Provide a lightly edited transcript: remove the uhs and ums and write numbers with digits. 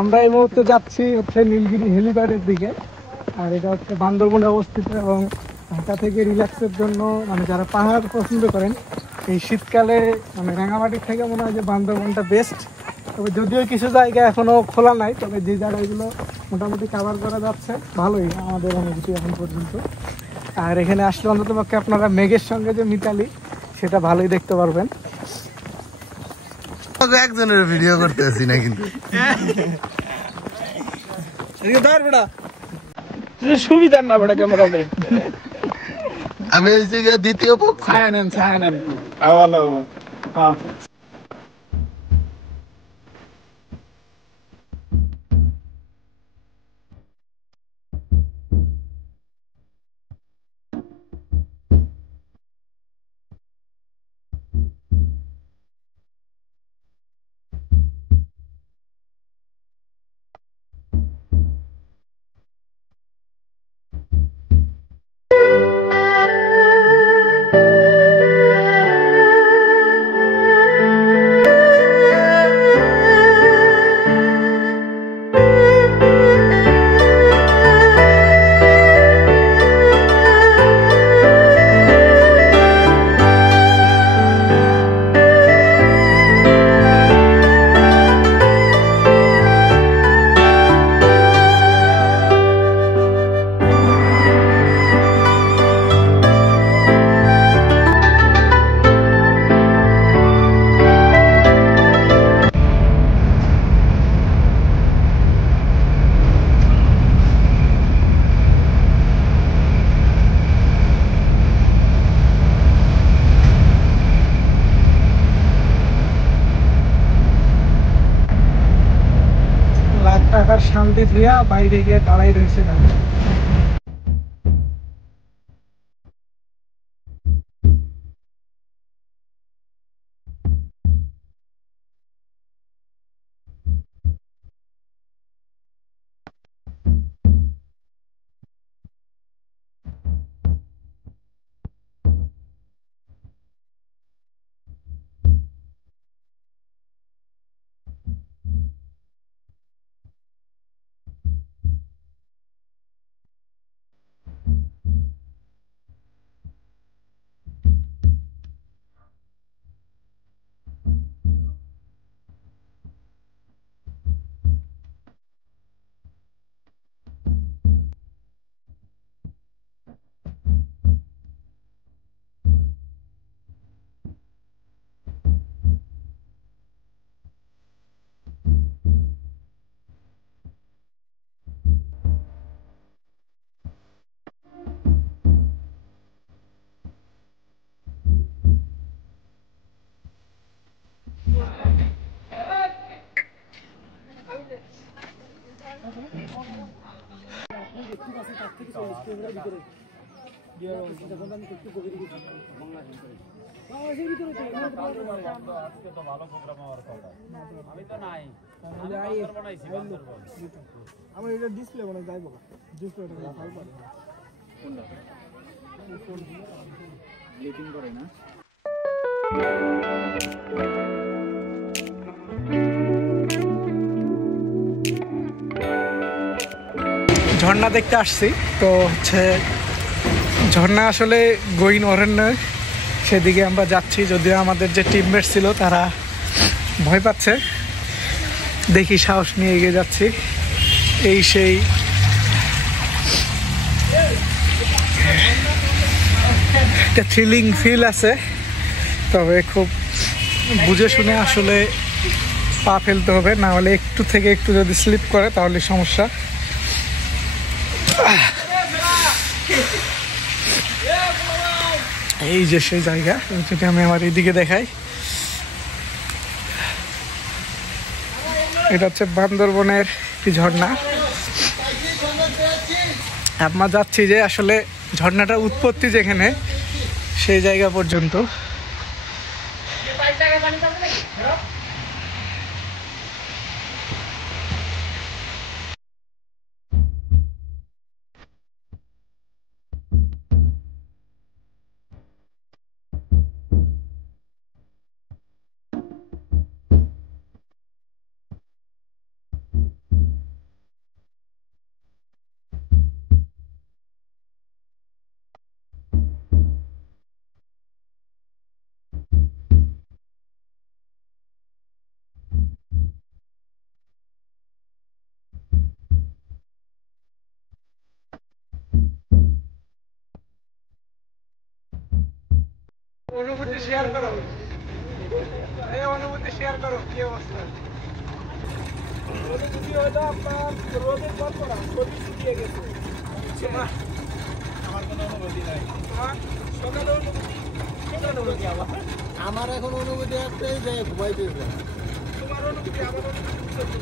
আমরা এই মুহূর্তে যাচ্ছি হচ্ছে নীলগিরি হেলিপ্যাডের দিকে। আর এটা হচ্ছে বান্দরবনে অবস্থিত এবং ঢাকা থেকে রিল্যাক্সের জন্য মানে যারা পাহাড় পছন্দ করেন এই শীতকালে মানে রাঙামাটির থেকে মনে হয় যে বান্দরবনটা বেস্ট। তবে যদিও কিছু জায়গা এখনো খোলা নাই, তবে যে জায়গাগুলো মোটামুটি কাভার করা যাচ্ছে ভালোই আমাদের অনুভূতি এখন পর্যন্ত। আর এখানে আসলে অন্ততপক্ষে আপনারা মেঘের সঙ্গে যে মিতালি সেটা ভালোই দেখতে পারবেন। একজনের ভিডিও করতে আসি না কিন্তু সুবিধার না বেটা ক্যামেরা আমি দ্বিতীয় পক্ষ। টাকার শান্তি ধুইয়া বাইরে গিয়ে দাঁড়াই রয়েছে না। আমার এটা ডিসপ্লে বানাই যাইব ডিসপ্লেটা ভালো পারে লিটিং করে না। ঝর্ণা দেখতে আসছি তো হচ্ছে ঝর্ণা আসলে গহীন অরণ্য, সেদিকে আমরা যাচ্ছি। যদিও আমাদের যে টিমমেট ছিল তারা ভয় পাচ্ছে, দেখি সাহস নিয়ে এগিয়ে যাচ্ছি। এই সেই একটা থ্রিলিং ফিল আছে, তবে খুব বুঝে শুনে আসলে পা ফেলতে হবে, না হলে একটু থেকে একটু যদি স্লিপ করে তাহলে সমস্যা। এই যে সেই জায়গা, যদি আমি আমার এইদিকে দেখাই, এটা হচ্ছে বান্দরবনের একটি ঝর্ণা। আমরা যাচ্ছি যে আসলে ঝর্ণাটার উৎপত্তি যেখানে সেই জায়গা পর্যন্ত। অনুভূতি শেয়ার করো, এই অনুভূতি শেয়ার করো, কি অবস্থা? অনুভূতি হলো আপনার রোদের পর পর শরীর শুকিয়ে গেছে। আমার কোনো অনুভূতি নাই। সকালে অনুভূতি, অনুভূতি আমার এখন অনুভূতি একটাই যে ঘুমাইতে। তোমার অনুভূতি আমার অনুভূতি